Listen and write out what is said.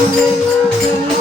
Thank okay. okay. you.